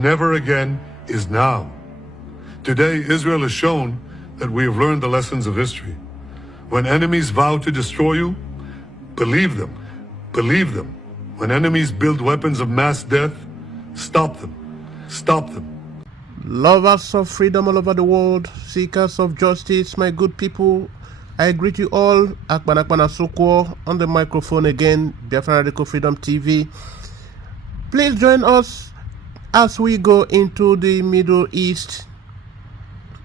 Never again is now. Today, Israel has shown that we have learned the lessons of history. When enemies vow to destroy you, believe them. Believe them. When enemies build weapons of mass death, stop them. Stop them. Lovers of freedom all over the world, seekers of justice, my good people, I greet you all. Akban Sokwo on the microphone again, Biafran Radical Freedom TV. Please join us as we go into the Middle East.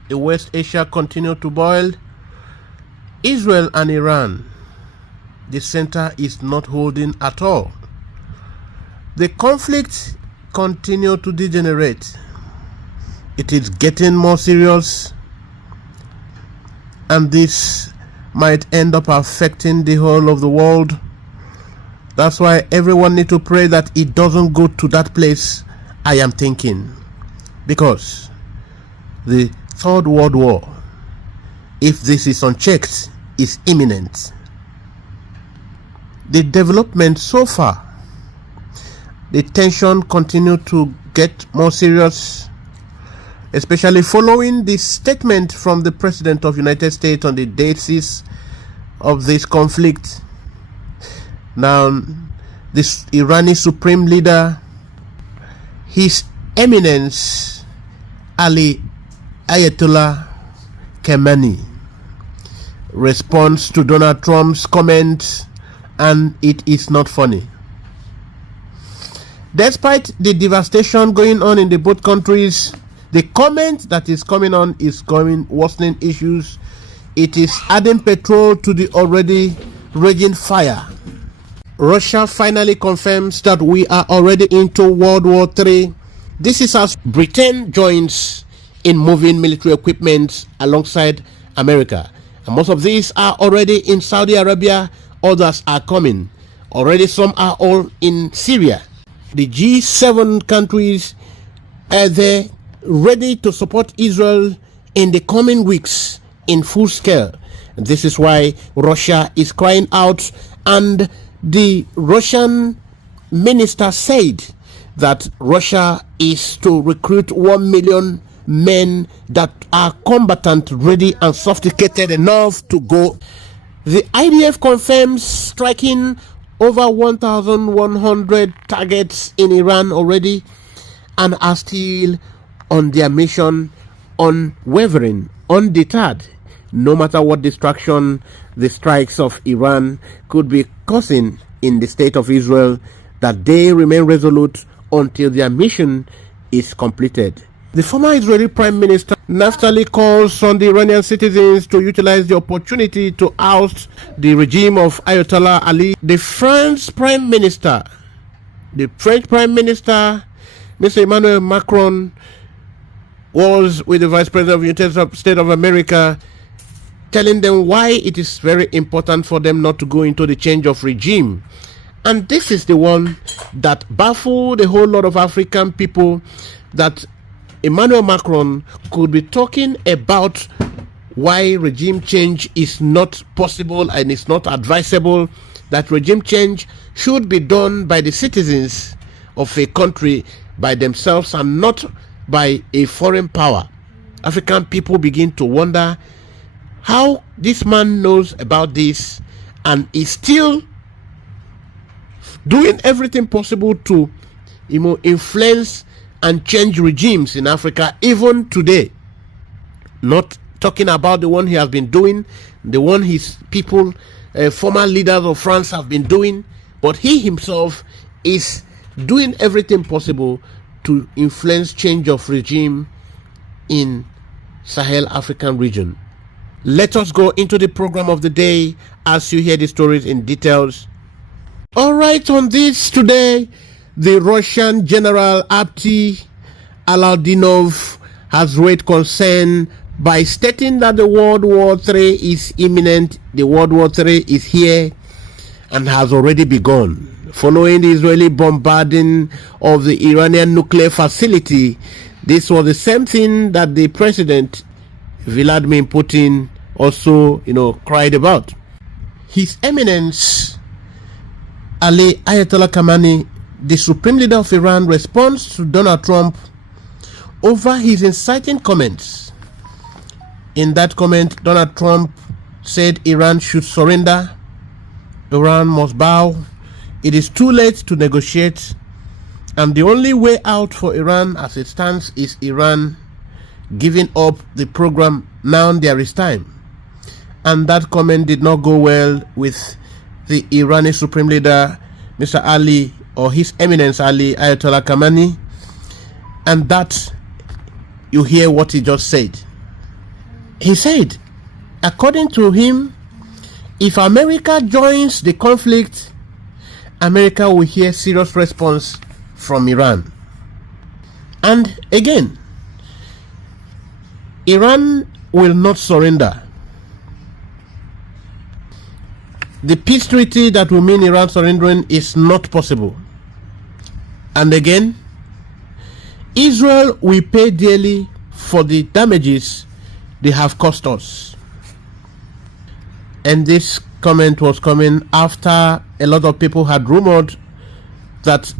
The West Asia continue to boil. Israel and Iran, the center is not holding at all. The conflict continue to degenerate. It is getting more serious, and this might end up affecting the whole of the world. That's why everyone needs to pray that it doesn't go to that place I am thinking, because the Third World War, if this is unchecked, is imminent. The development so far, the tension continue to get more serious, especially following the statement from the President of the United States on the basis of this conflict. Now, this Irani Supreme Leader, His Eminence Ali Ayatollah Khamenei, responds to Donald Trump's comment, and it is not funny. Despite the devastation going on in the both countries, the comment that is coming on is worsening issues. It is adding petrol to the already raging fire. Russia finally confirms that we are already into World War III. This is as Britain joins in moving military equipment alongside America. And most of these are already in Saudi Arabia. Others are coming. Already some are all in Syria. The G7 countries are there ready to support Israel in the coming weeks in full scale. This is why Russia is crying out, and the Russian minister said that Russia is to recruit 1 million men that are combatant ready and sophisticated enough to go. The IDF confirms striking over 1,100 targets in Iran already, and are still on their mission, unwavering, undeterred. No matter what destruction the strikes of Iran could be causing in the state of Israel, that they remain resolute until their mission is completed. The former Israeli Prime Minister Naftali calls on the Iranian citizens to utilize the opportunity to oust the regime of Ayatollah Ali. The French Prime Minister, Mr. Emmanuel Macron, was with the Vice President of the United States of America, telling them why it is very important for them not to go into the change of regime. And this is the one that baffled the whole lot of African people, that Emmanuel Macron could be talking about why regime change is not possible and is not advisable, that regime change should be done by the citizens of a country by themselves and not by a foreign power. African people begin to wonder how this man knows about this and is still doing everything possible to influence and change regimes in Africa, even today. Not talking about the one he has been doing, the one his people, former leaders of France have been doing, but he himself is doing everything possible to influence change of regime in Sahel African region. Let us go into the program of the day as you hear the stories in details. All right, on this today, the Russian General Abti Aladinov has raised concern by stating that the World War III is imminent. The World War III is here and has already begun. Following the Israeli bombarding of the Iranian nuclear facility, this was the same thing that the President Vladimir Putin also, cried about. His Eminence Ali Ayatollah Khamenei, the Supreme Leader of Iran, responds to Donald Trump over his inciting comments. In that comment, Donald Trump said Iran should surrender. Iran must bow. It is too late to negotiate. And the only way out for Iran as it stands is Iran giving up the program. Now there is time. And that comment did not go well with the Irani Supreme Leader, Mr. Ali, or His Eminence Ali Ayatollah Khamenei. And that, you hear what he just said. He said, according to him, if America joins the conflict, America will hear serious response from Iran. And again, Iran will not surrender. The peace treaty that will mean Iran surrendering is not possible. And again, Israel will pay dearly for the damages they have cost us. And this comment was coming after a lot of people had rumored that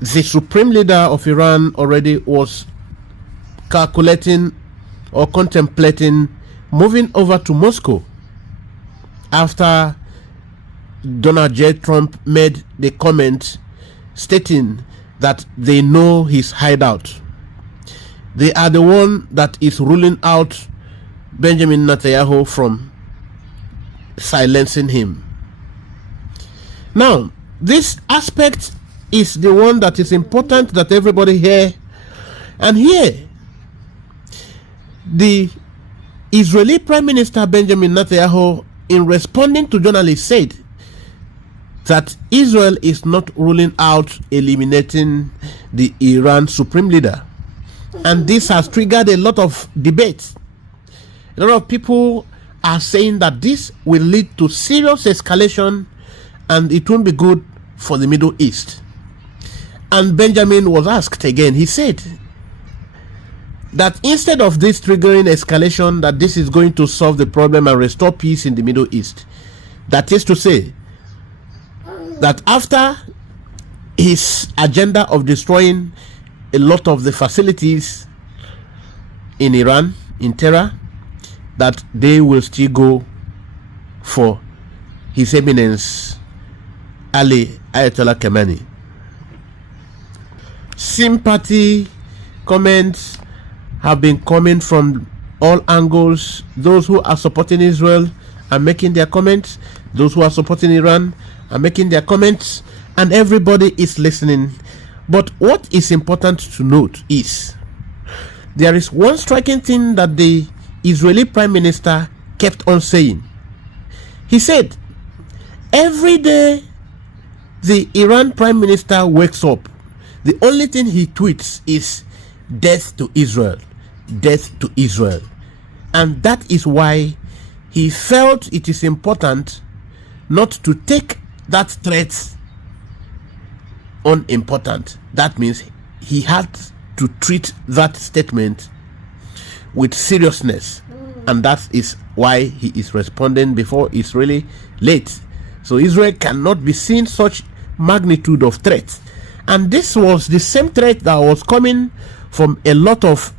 the supreme leader of Iran already was calculating or contemplating moving over to Moscow after Donald J. Trump made the comment stating that they know his hideout. They are the one that is ruling out Benjamin Netanyahu from silencing him. Now, this aspect is the one that is important that everybody hear. And here, the Israeli Prime Minister Benjamin Netanyahu, in responding to journalists, said that Israel is not ruling out eliminating the Iran supreme leader. And this has triggered a lot of debate. A lot of people are saying that this will lead to serious escalation and it won't be good for the Middle East. And Benjamin was asked again, he said that instead of this triggering escalation, that this is going to solve the problem and restore peace in the Middle East. That is to say, that after his agenda of destroying a lot of the facilities in Iran, in Tehran, that they will still go for His Eminence Ali Ayatollah Khamenei. Sympathy comments have been coming from all angles. Those who are supporting Israel are making their comments. Those who are supporting Iran are making their comments. And everybody is listening. But what is important to note is there is one striking thing that the Israeli Prime Minister kept on saying. He said, every day the Iran Prime Minister wakes up, the only thing he tweets is death to Israel, death to Israel. And that is why he felt it is important not to take that threat unimportant. That means he had to treat that statement with seriousness, and that is why he is responding before it's really late. So Israel cannot be seen such magnitude of threat, and this was the same threat that was coming from a lot of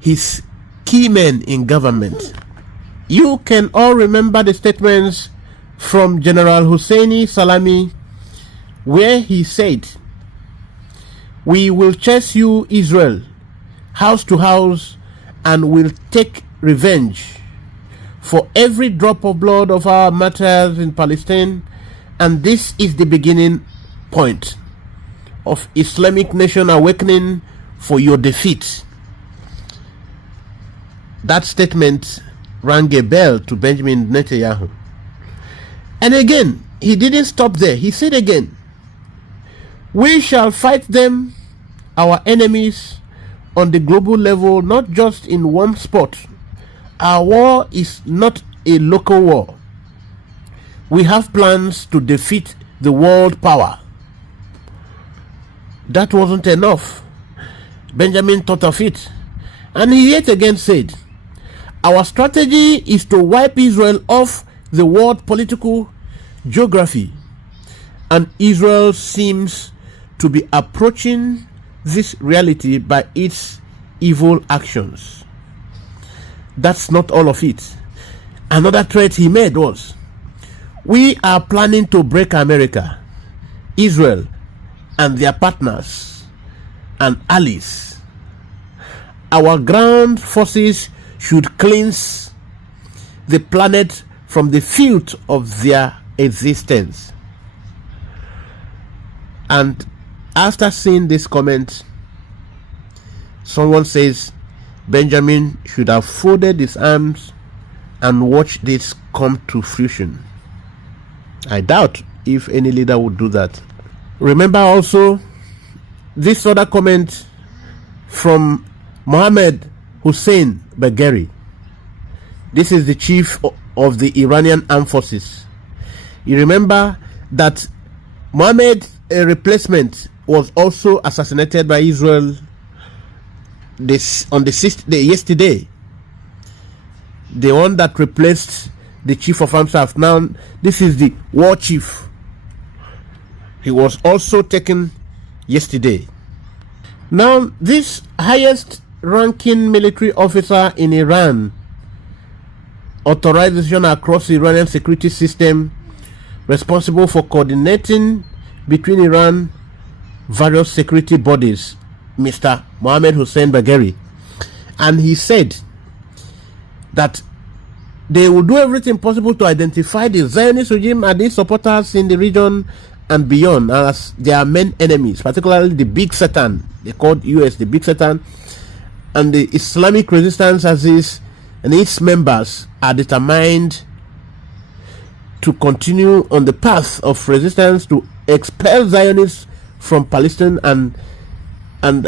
his key men in government. You can all remember the statements from General Husseini Salami, where he said, "We will chase you, Israel, house to house, and will take revenge for every drop of blood of our martyrs in Palestine, and this is the beginning point of Islamic nation awakening for your defeat." That statement rang a bell to Benjamin Netanyahu. And again, he didn't stop there. He said again, "We shall fight them, our enemies, on the global level, not just in one spot. Our war is not a local war. We have plans to defeat the world power." That wasn't enough. Benjamin thought of it, and he yet again said, "Our strategy is to wipe Israel off the world political geography, and Israel seems to be approaching this reality by its evil actions. That's not all of it. Another threat he made was, we are planning to break America, Israel, and their partners and allies. Our ground forces should cleanse the planet from the filth of their existence. And after seeing this comment, someone says Benjamin should have folded his arms and watched this come to fruition. I doubt if any leader would do that. Remember also this other comment from Mohammed Hussein Bagheri. This is the chief of the Iranian armed forces. You remember that Mohammed, a replacement, was also assassinated by Israel on the 6th day, yesterday. The one that replaced the chief of armed staff. Now, this is the war chief. He was also taken yesterday. Now, this highest ranking military officer in Iran, authorization across the Iranian security system, responsible for coordinating between Iran various security bodies, Mr. Mohammed Hussein Bagheri, and he said that they will do everything possible to identify the Zionist regime and its supporters in the region and beyond as their main enemies, particularly the Big Satan. They called US the Big Satan, and the Islamic Resistance Axis and its members are determined to continue on the path of resistance to expel Zionists from Palestine and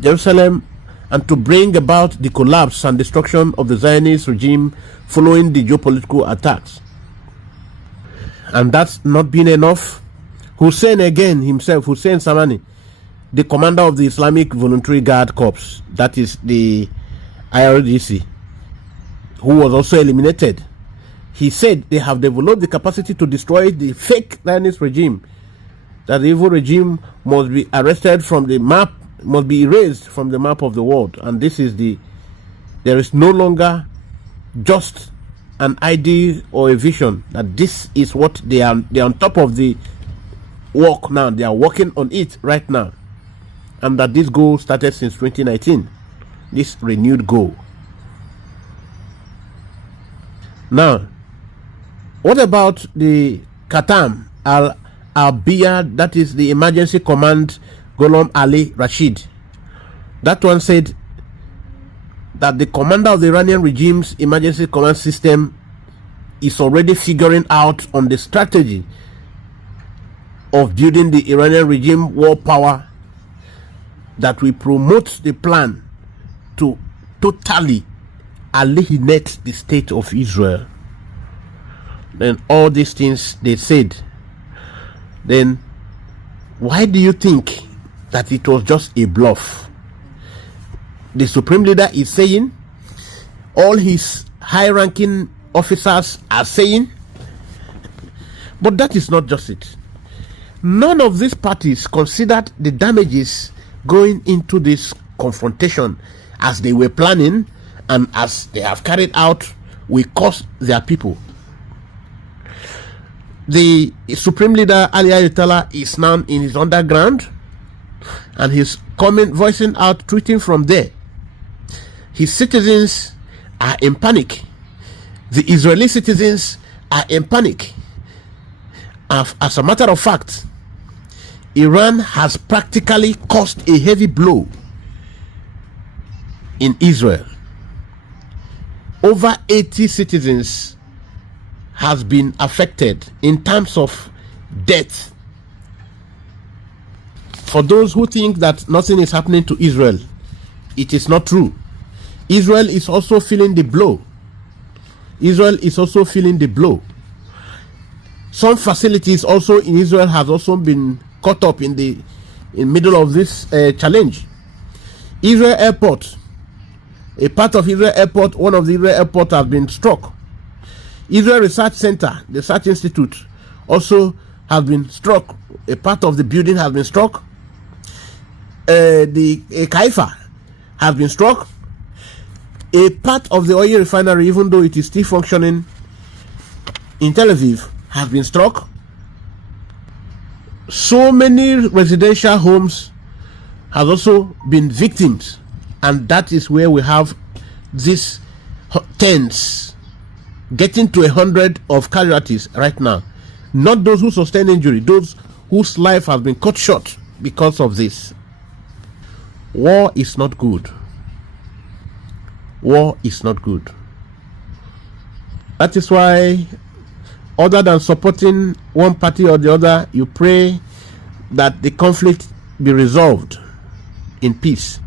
Jerusalem, and to bring about the collapse and destruction of the Zionist regime following the geopolitical attacks. And that's not been enough. Hussein again himself, Hussein Samani, the commander of the Islamic Voluntary Guard Corps, that is the IRGC, who was also eliminated, he said they have developed the capacity to destroy the fake Zionist regime, that the evil regime must be arrested from the map, must be erased from the map of the world. And this is there is no longer just an idea or a vision, that this is what they are on top of the work now. They are working on it right now, and that this goal started since 2019, this renewed goal. Now, what about the Qatam al-Biya, that is the emergency command, Ghulam Ali Rashid? That one said that the commander of the Iranian regime's emergency command system is already figuring out on the strategy of building the Iranian regime war power that will promote the plan to totally alienate the state of Israel. Then all these things they said, then why do you think that it was just a bluff? The supreme leader is saying, all his high-ranking officers are saying, but that is not just it. None of these parties considered the damages going into this confrontation as they were planning and as they have carried out will cost their people. The supreme leader Ali Ayatollah is now in his underground, and he's voicing out, tweeting from there. His citizens are in panic. The Israeli citizens are in panic. As a matter of fact, Iran has practically caused a heavy blow in Israel. Over 80 citizens has been affected in terms of death. For those who think that nothing is happening to Israel, it is not true. Israel is also feeling the blow. Israel is also feeling the blow. Some facilities also in Israel have also been caught up in the middle of this challenge. Israel Airport, a part of Israel Airport, one of the Israel airports has been struck. Israel Research Center, the Research Institute, also has been struck. A part of the building has been struck. The Haifa, has been struck. A part of the oil refinery, even though it is still functioning in Tel Aviv, has been struck. So many residential homes have also been victims, and that is where we have these tens getting to 100 of casualties right now. Not those who sustain injury, those whose life has been cut short because of this. War is not good. War is not good. That is why, other than supporting one party or the other, you pray that the conflict be resolved in peace.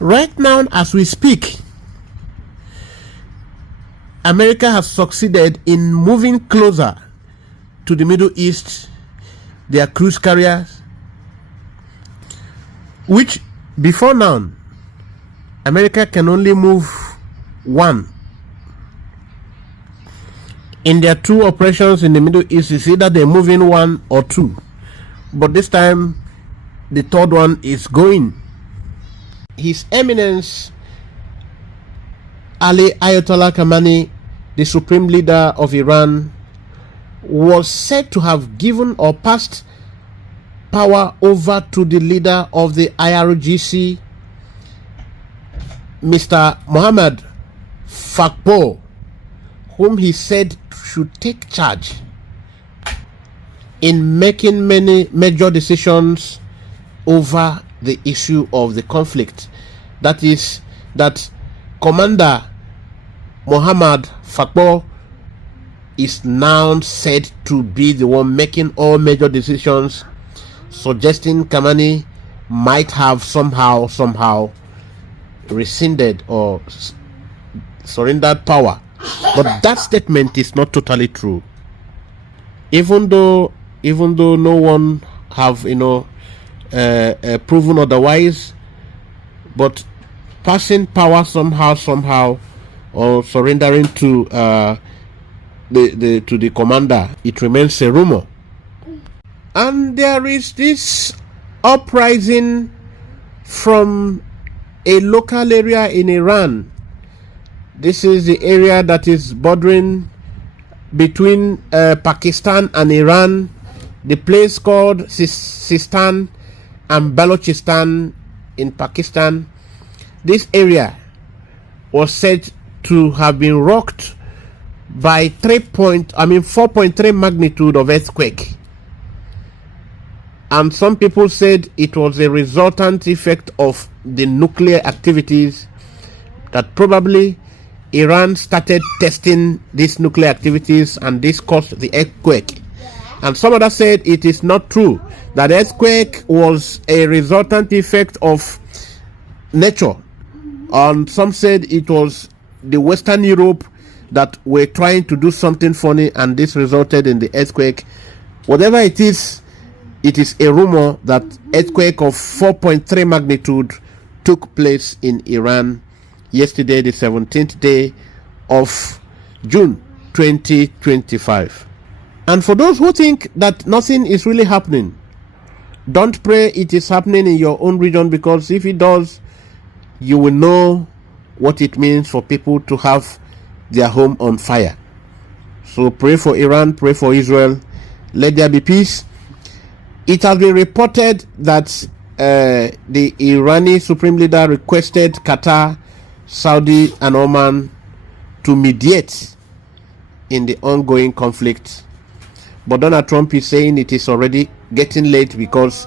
Right now, as we speak, America has succeeded in moving closer to the Middle East, their cruise carriers, which before now, America can only move one. In their two operations in the Middle East, it's either they're moving one or two. But this time, the third one is going. His Eminence Ali Ayatollah Khamenei, the supreme leader of Iran, was said to have given or passed power over to the leader of the IRGC, Mr. Mohammad Fakpo, whom he said should take charge in making many major decisions over the issue of the conflict. That is, that Commander Mohammad Fakpo is now said to be the one making all major decisions, suggesting Khamenei might have somehow rescinded or surrendered power. But that statement is not totally true. Even though no one have proven otherwise, but passing power somehow or surrendering to the commander, it remains a rumor. And there is this uprising from a local area in Iran. This is the area that is bordering between Pakistan and Iran, the place called Sistan and Balochistan in Pakistan. This area was said to have been rocked by 4.3 magnitude of earthquake. And some people said it was a resultant effect of the nuclear activities, that probably Iran started testing these nuclear activities and this caused the earthquake. And some others said it is not true, that earthquake was a resultant effect of nature. And some said it was the Western Europe that were trying to do something funny and this resulted in the earthquake. Whatever it is a rumor that earthquake of 4.3 magnitude took place in Iran yesterday, the 17th day of June 2025. And for those who think that nothing is really happening, don't pray it is happening in your own region, because if it does, you will know what it means for people to have their home on fire. So pray for Iran, pray for Israel, let there be peace. It has been reported that the Irani supreme leader requested Qatar, Saudi and Oman to mediate in the ongoing conflict. But Donald Trump is saying it is already getting late, because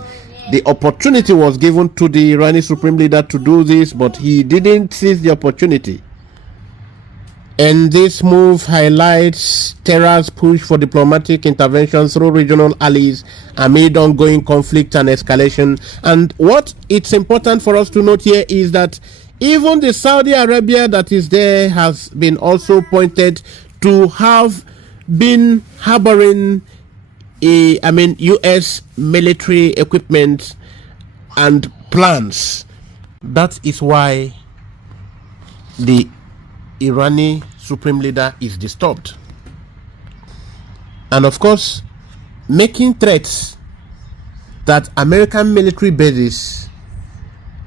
the opportunity was given to the Irani supreme leader to do this, but he didn't seize the opportunity. And this move highlights Tehran's push for diplomatic intervention through regional allies amid ongoing conflict and escalation. And what it's important for us to note here is that even the Saudi Arabia that is there has been also pointed to have been harboring U.S. military equipment and plans. That is why the Irani supreme leader is disturbed. And of course, making threats that American military bases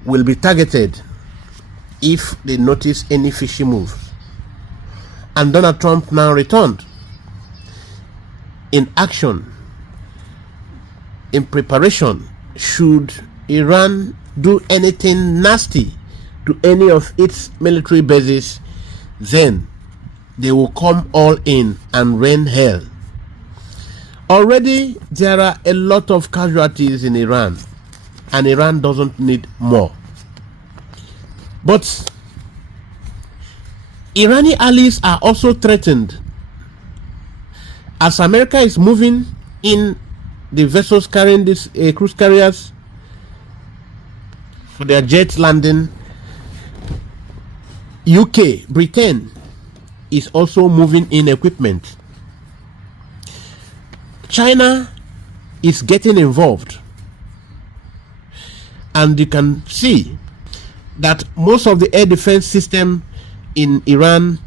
will be targeted if they notice any fishy moves. And Donald Trump now returned in action, in preparation, should Iran do anything nasty to any of its military bases, then they will come all in and rain hell. Already there are a lot of casualties in Iran, and Iran doesn't need more. But Iranian allies are also threatened, as America is moving in the vessels carrying these cruise carriers for their jet landing. UK, Britain is also moving in equipment. China is getting involved, and you can see that most of the air defense system in Iran,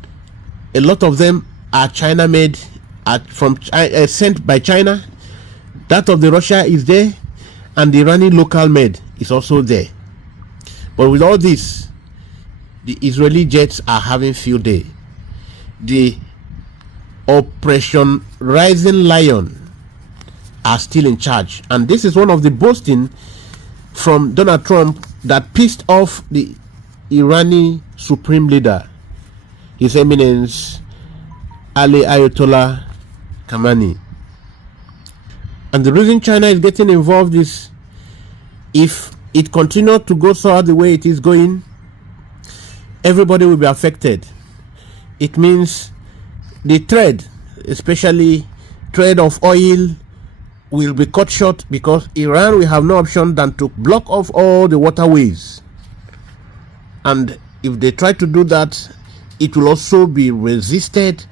a lot of them are China made, sent by China. That of the Russia is there, and the Iranian local made is also there. But with all this, the Israeli jets are having field day. The Operation Rising Lion are still in charge, and this is one of the boasting from Donald Trump that pissed off the Iranian supreme leader, His Eminence Ali Ayatollah Khamenei. And the reason China is getting involved is, if it continues to go sour the way it is going, everybody will be affected. It means the trade, especially trade of oil, will be cut short, because Iran will have no option than to block off all the waterways. And if they try to do that, it will also be resisted.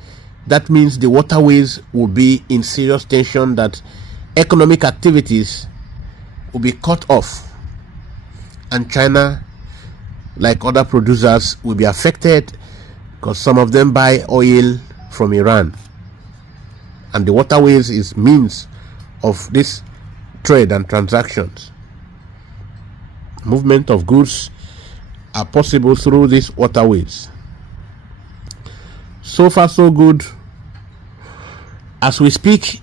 That means the waterways will be in serious tension, that economic activities will be cut off, and China, like other producers, will be affected, because some of them buy oil from Iran, and the waterways is means of this trade and transactions. Movement of goods are possible through these waterways. So far so good. As we speak,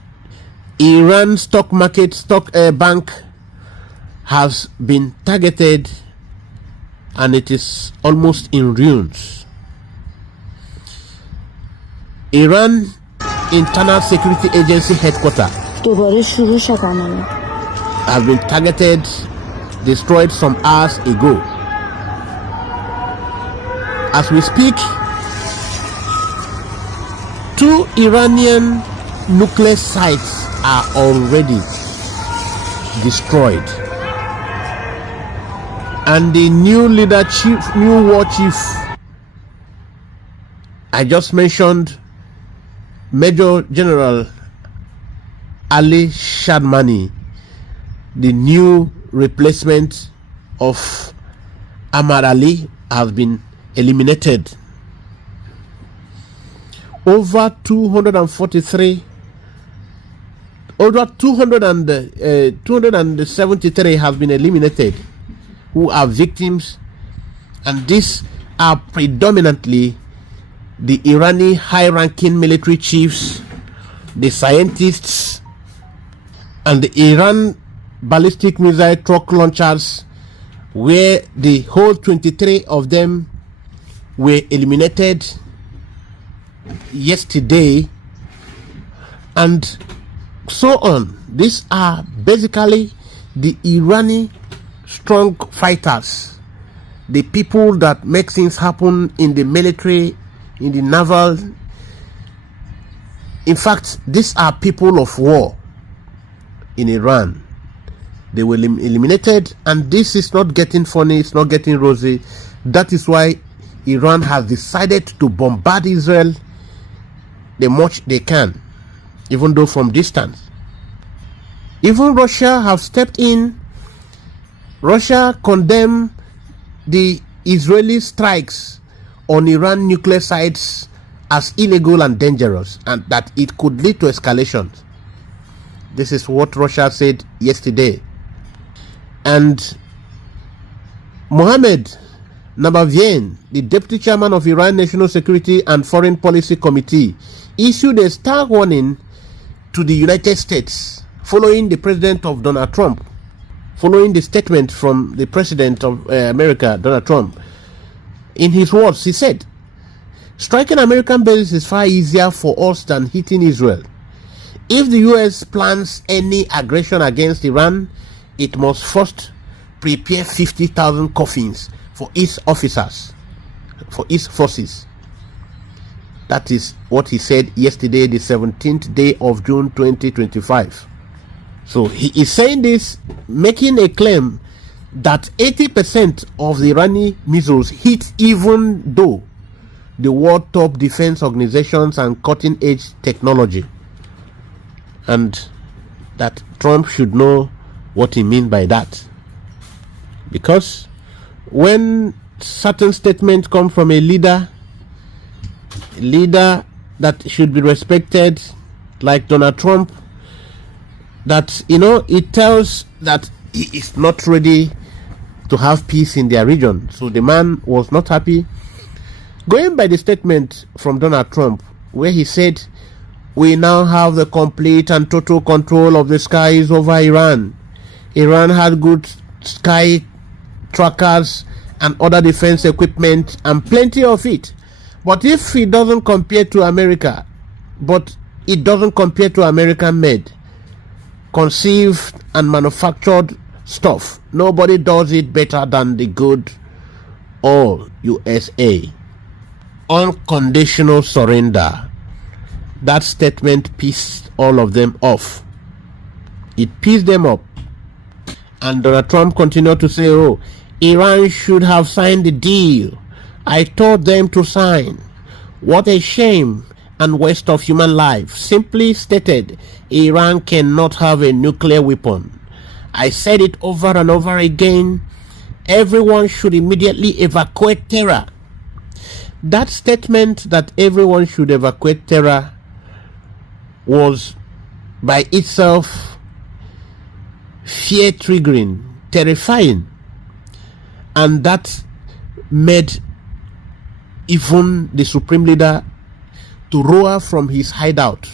Iran stock market, bank has been targeted, and it is almost in ruins. Iran Internal Security Agency headquarters have been targeted, destroyed some hours ago. As we speak, 2 Iranian nuclear sites are already destroyed, and the new war chief I just mentioned, Major General Ali Shadmani, the new replacement of Ahmad Ali, has been eliminated. Over 273 have been eliminated who are victims, and these are predominantly the Iranian high-ranking military chiefs, the scientists, and the Iran ballistic missile truck launchers, where the whole 23 of them were eliminated yesterday, and so on. These are basically the Iranian strong fighters, the people that make things happen in the military, in the naval. In fact, these are people of war in Iran. They were eliminated, and this is not getting funny, it's not getting rosy. That is why Iran has decided to bombard Israel the much they can, even though from distance. Even Russia have stepped in. Russia condemned the Israeli strikes on Iran nuclear sites as illegal and dangerous, and that it could lead to escalation. This is what Russia said yesterday. And Mohammed Nabavien, the deputy chairman of Iran National Security and Foreign Policy Committee, issued a stark warning to the United States following the statement from the president of America, Donald Trump. In his words, he said, "Striking American bases is far easier for us than hitting Israel. If the US plans any aggression against Iran, it must first prepare 50,000 coffins for its officers, for its forces." That is what he said yesterday, the 17th day of June 2025. So he is saying this, making a claim that 80% of the Iranian missiles hit, even though the world top defense organizations and cutting edge technology. And that Trump should know what he means by that. Because when certain statements come from a leader that should be respected, like Donald Trump, that, it tells that he is not ready to have peace in their region. So the man was not happy. Going by the statement from Donald Trump, where he said, "We now have the complete and total control of the skies over Iran. Iran had good sky trackers and other defense equipment, and plenty of it. But if it doesn't compare to America, American-made, conceived and manufactured stuff, nobody does it better than the good old USA. Unconditional surrender." That statement pissed all of them off. It pissed them up. And Donald Trump continued to say, "Oh, Iran should have signed the deal. I told them to sign. What a shame and waste of human life. Simply stated, Iran cannot have a nuclear weapon. I said it over and over again. Everyone should immediately evacuate Tehran." That statement that everyone should evacuate Tehran was by itself fear-triggering, terrifying, and that made even the supreme leader to roar from his hideout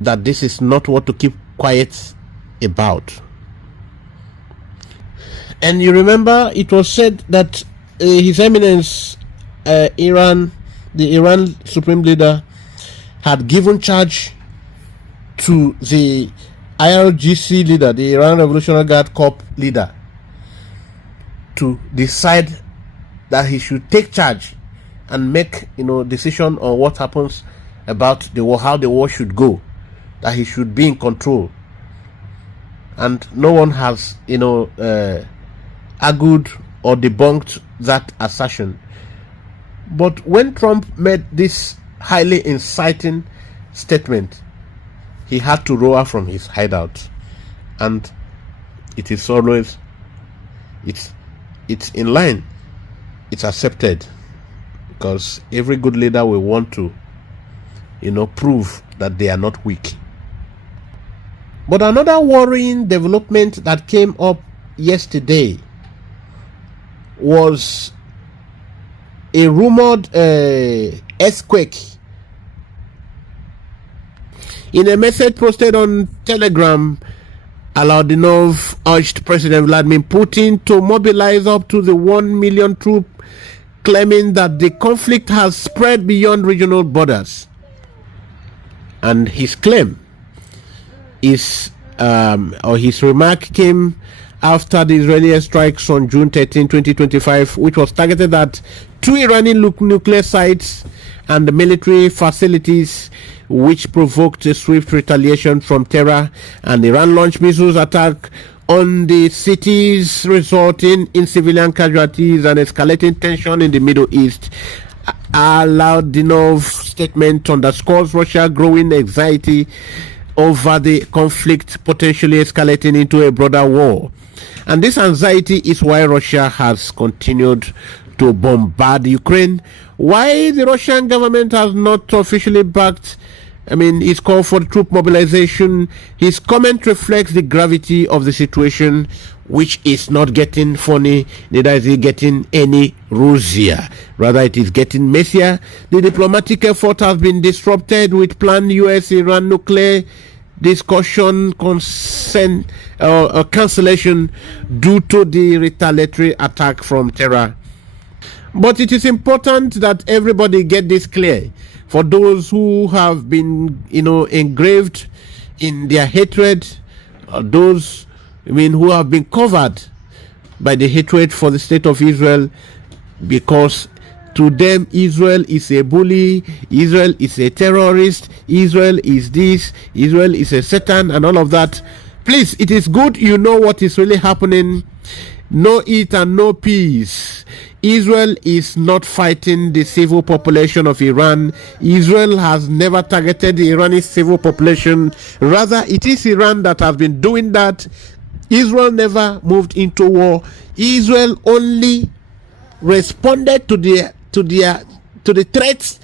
that this is not what to keep quiet about. And you remember it was said that His Eminence the Iran supreme leader, had given charge to the IRGC leader, the Iran Revolutionary Guard Corps leader, to decide that he should take charge and make decision on what happens about the war, how the war should go, that he should be in control. And no one has argued or debunked that assertion. But when Trump made this highly inciting statement, he had to roar from his hideout. And it is always, it's in line, it's accepted, because every good leader will want to prove that they are not weak. But another worrying development that came up yesterday was a rumored earthquake. In a message posted on Telegram, Alaudinov urged President Vladimir Putin to mobilize up to the 1 million troops, claiming that the conflict has spread beyond regional borders. And his claim is, or his remark came after the Israeli strikes on June 13, 2025, which was targeted at 2 Iranian nuclear sites and military facilities, which provoked a swift retaliation from Tehran, and Iran launched missiles attack on the cities, resulting in civilian casualties and escalating tension in the Middle East. Alaudinov's statement underscores Russia's growing anxiety over the conflict potentially escalating into a broader war. And this anxiety is why Russia has continued to bombard Ukraine. Why the Russian government has not officially backed his call for troop mobilization. His comment reflects the gravity of the situation, which is not getting funny, neither is it getting any rosier. Rather, it is getting messier. The diplomatic effort has been disrupted with planned US-Iran nuclear discussion cancellation due to the retaliatory attack from Tehran. But it is important that everybody get this clear. For those who have been, engraved in their hatred, those, who have been covered by the hatred for the state of Israel, because to them Israel is a bully, Israel is a terrorist, Israel is this, Israel is a Satan, and all of that. Please, it is good you know what is really happening. No it and no peace. Israel is not fighting the civil population of Iran. Israel has never targeted the Iranian civil population. Rather, it is Iran that has been doing that. Israel never moved into war. Israel only responded to the threats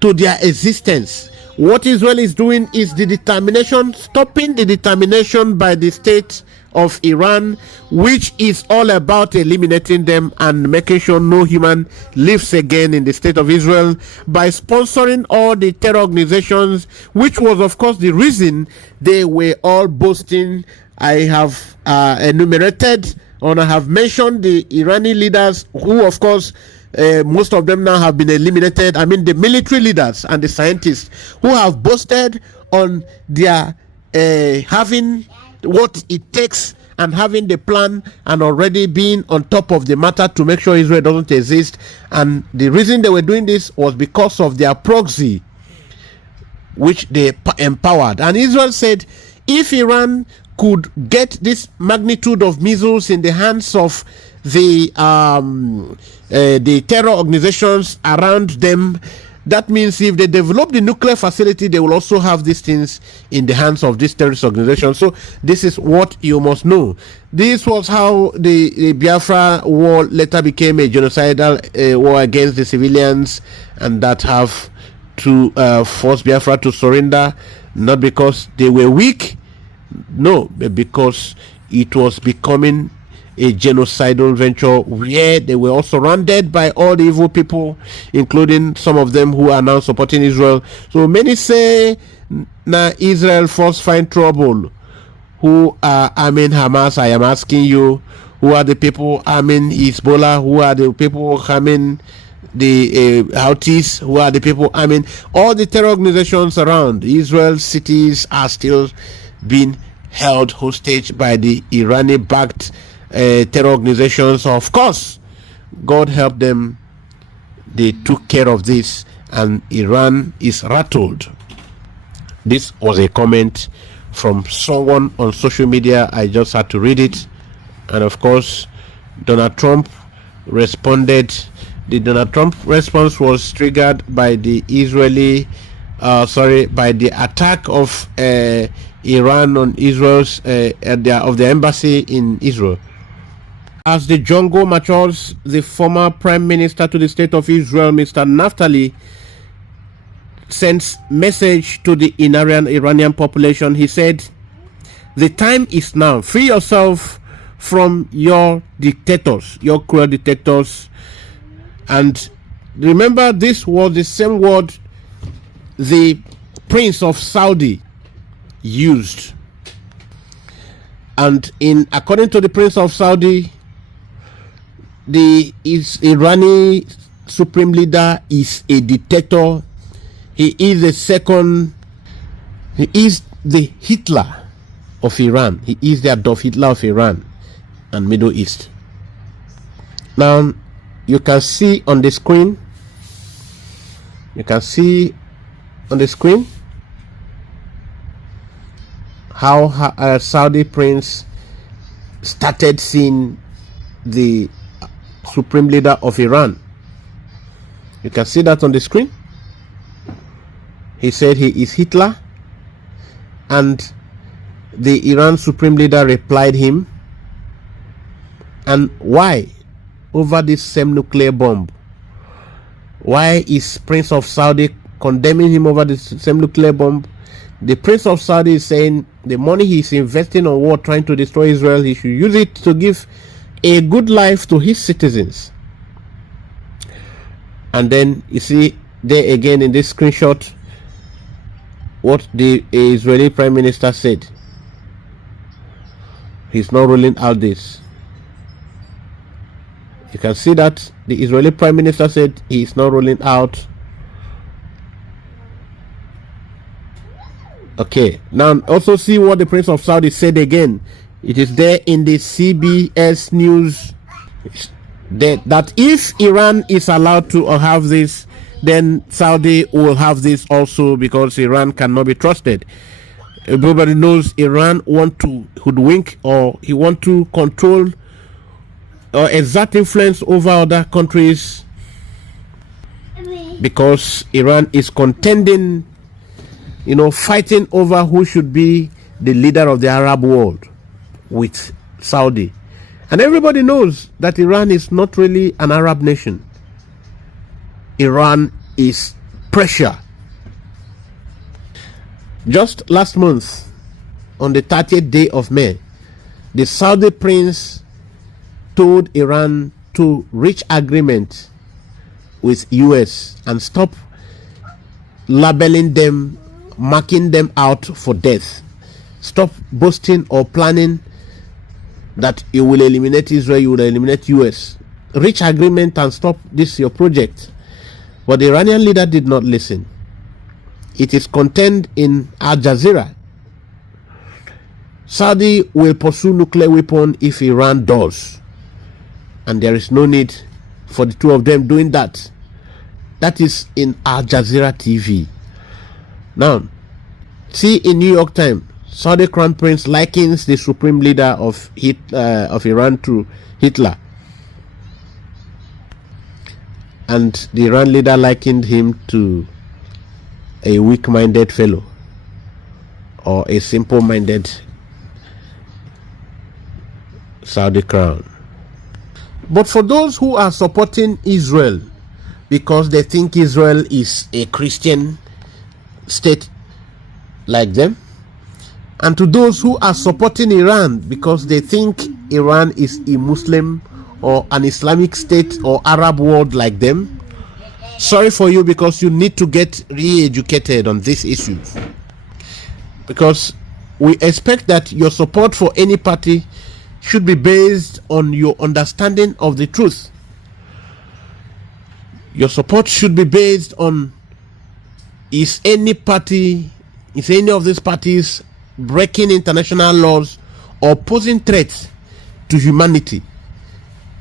to their existence. What Israel is doing is stopping the determination by the state of Iran, which is all about eliminating them and making sure no human lives again in the state of Israel, by sponsoring all the terror organizations, which was of course the reason they were all boasting. I have enumerated, or I have mentioned the Irani leaders who of course most of them now have been eliminated. The military leaders and the scientists who have boasted on their having what it takes and having the plan and already being on top of the matter to make sure Israel doesn't exist. And the reason they were doing this was because of their proxy, which they empowered. And Israel said, if Iran could get this magnitude of missiles in the hands of the terror organizations around them, that means if they develop the nuclear facility, they will also have these things in the hands of this terrorist organization. So this is what you must know. This was how the Biafra war later became a genocidal war against the civilians, and that have to force Biafra to surrender, not because they were weak, no, but because it was becoming a genocidal venture where they were all surrounded by all the evil people, including some of them who are now supporting Israel. So many say, now Israel first find trouble. Who are arming Hamas? I am asking you, who are the people arming Hezbollah? Who are the people arming the Houthis? Who are the people arming all the terror organizations around Israel? Cities are still being held hostage by the Irani-backed terror organizations. Of course, God help them, they took care of this, and Iran is rattled. This was a comment from someone on social media. I just had to read it. And of course, Donald Trump responded. The Donald Trump response was triggered by the by the attack of Iran on Israel's of the embassy in Israel. As the jungle matures, the former Prime Minister to the State of Israel, Mr. Naftali, sends message to the Iranian population. He said, "The time is now. Free yourself from your dictators, your cruel dictators." And remember, this was the same word the Prince of Saudi used. And according to the Prince of Saudi, the Irani supreme leader is a dictator. He is the Hitler of Iran. He is the Adolf Hitler of Iran and Middle East. Now, you can see on the screen, how Saudi prince started seeing the supreme leader of Iran. You can see that on the screen. He said he is Hitler, and the Iran supreme leader replied him. And why? Over this same nuclear bomb. Why is Prince of Saudi condemning him over the same nuclear bomb. The Prince of Saudi is saying the money he's investing on war trying to destroy Israel, he should use it to give a good life to his citizens. And then you see there again in this screenshot what the Israeli Prime Minister said. He's not ruling out this. You can see that the Israeli Prime Minister said he is not ruling out. Okay, now also see what the Prince of Saudi said again. It is there in the CBS News that if Iran is allowed to have this, then Saudi will have this also, because Iran cannot be trusted. Everybody knows Iran want to hoodwink, or he want to control or exert influence over other countries, because Iran is contending, fighting over who should be the leader of the Arab world with Saudi. And everybody knows that Iran is not really an Arab nation. Iran is Persia. Just last month, on the 30th day of May, the Saudi prince told Iran to reach agreement with US and stop labeling them, marking them out for death. Stop boasting or planning that you will eliminate Israel, you will eliminate US. Reach agreement and stop this your project. But the Iranian leader did not listen. It is contained in Al Jazeera. Saudi will pursue nuclear weapon if Iran does. And there is no need for the two of them doing that. That is in Al Jazeera TV. Now, see in New York Times, Saudi Crown Prince likens the supreme leader of Iran to Hitler. And the Iran leader likened him to a weak-minded fellow, or a simple-minded Saudi crown. But for those who are supporting Israel because they think Israel is a Christian state like them, and to those who are supporting Iran because they think Iran is a Muslim or an Islamic state or Arab world like them, sorry for you, because you need to get re-educated on these issues. Because we expect that your support for any party should be based on your understanding of the truth. Your support should be based on, is any of these parties breaking international laws or posing threats to humanity?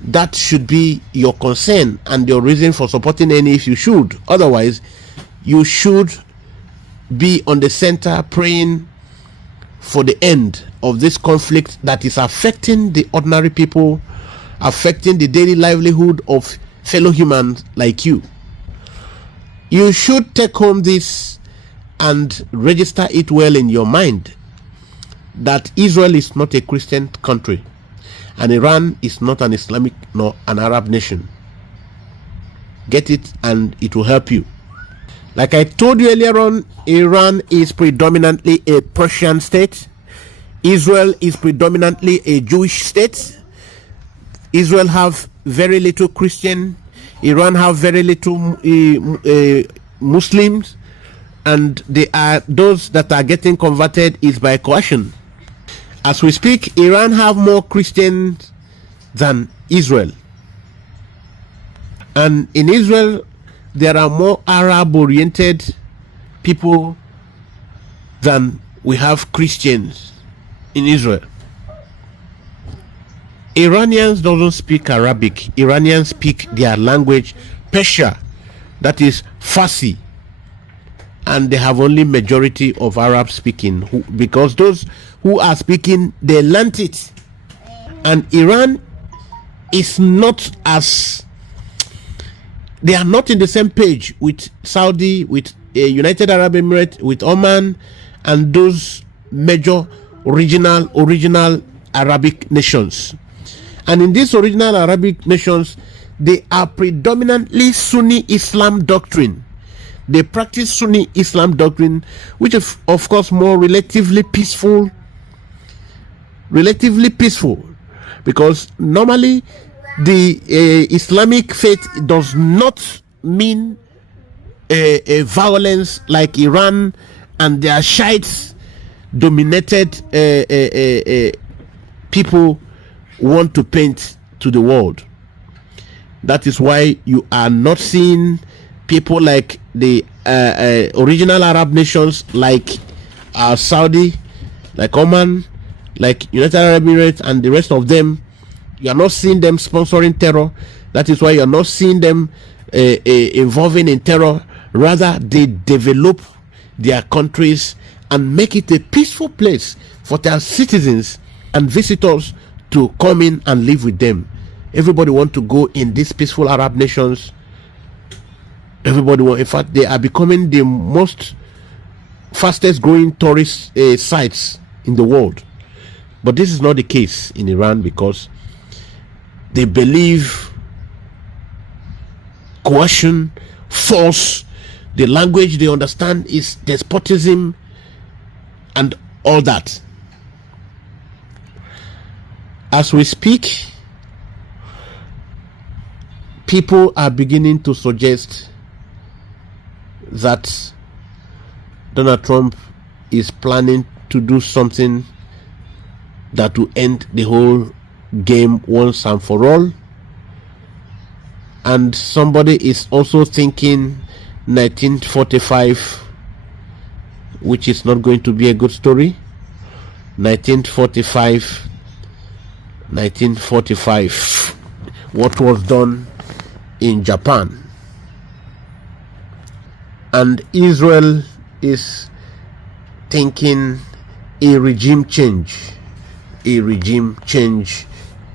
That should be your concern and your reason for supporting any, if you should. Otherwise, you should be on the center praying for the end of this conflict that is affecting the ordinary people, affecting the daily livelihood of fellow humans like you. You should take home this and register it well in your mind that Israel is not a Christian country, and Iran is not an Islamic nor an Arab nation. Get it, and it will help you. Like I told you earlier on, Iran is predominantly a Persian state. Israel is predominantly a Jewish state. Israel have very little Christian. Iran have very little Muslims, and they are those that are getting converted is by coercion. As we speak, Iran have more Christians than Israel. And in Israel, there are more Arab-oriented people than we have Christians in Israel. Iranians don't speak Arabic. Iranians speak their language, Persia, that is Farsi. And they have only majority of Arab speaking, because those who are speaking, they learnt it. And Iran is not as, they are not in the same page with Saudi, with United Arab Emirates, with Oman, and those major original Arabic nations. And in these original Arabic nations, they are predominantly Sunni Islam doctrine. They practice Sunni Islam doctrine, which is of course more relatively peaceful, because normally the Islamic faith does not mean a violence like Iran and their Shiites dominated people want to paint to the world. That is why you are not seeing people like the original Arab nations like Saudi, like Oman, like United Arab Emirates and the rest of them. You are not seeing them sponsoring terror. That is why you are not seeing them involving in terror. Rather, they develop their countries and make it a peaceful place for their citizens and visitors to come in and live with them. Everybody want to go in these peaceful Arab nations. Everybody want, in fact, they are becoming the most fastest growing tourist sites in the world. But this is not the case in Iran, because they believe coercion, force. The language they understand is despotism and all that. As we speak, people are beginning to suggest that Donald Trump is planning to do something that will end the whole game once and for all. And somebody is also thinking 1945, which is not going to be a good story. 1945, what was done in Japan. And Israel is thinking a regime change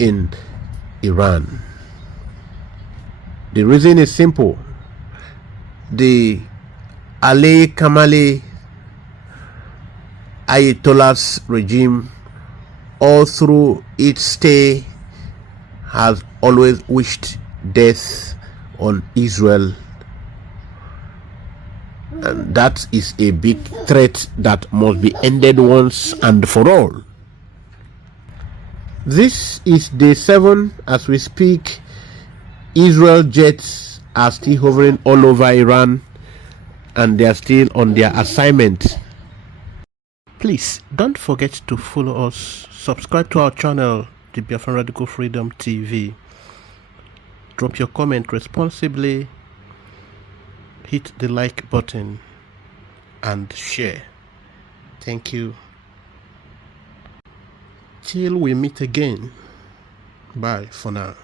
in Iran. The reason is simple. The Ali Kamali Ayatollah's regime, all through its stay, has always wished death on Israel, and that is a big threat that must be ended once and for all. This is day 7 as we speak. Israel jets are still hovering all over Iran, and they are still on their assignment. Please don't forget to follow us, subscribe to our channel, the Biafran Radical Freedom TV. Drop your comment responsibly, hit the like button and share. Thank you. Till we meet again. Bye for now.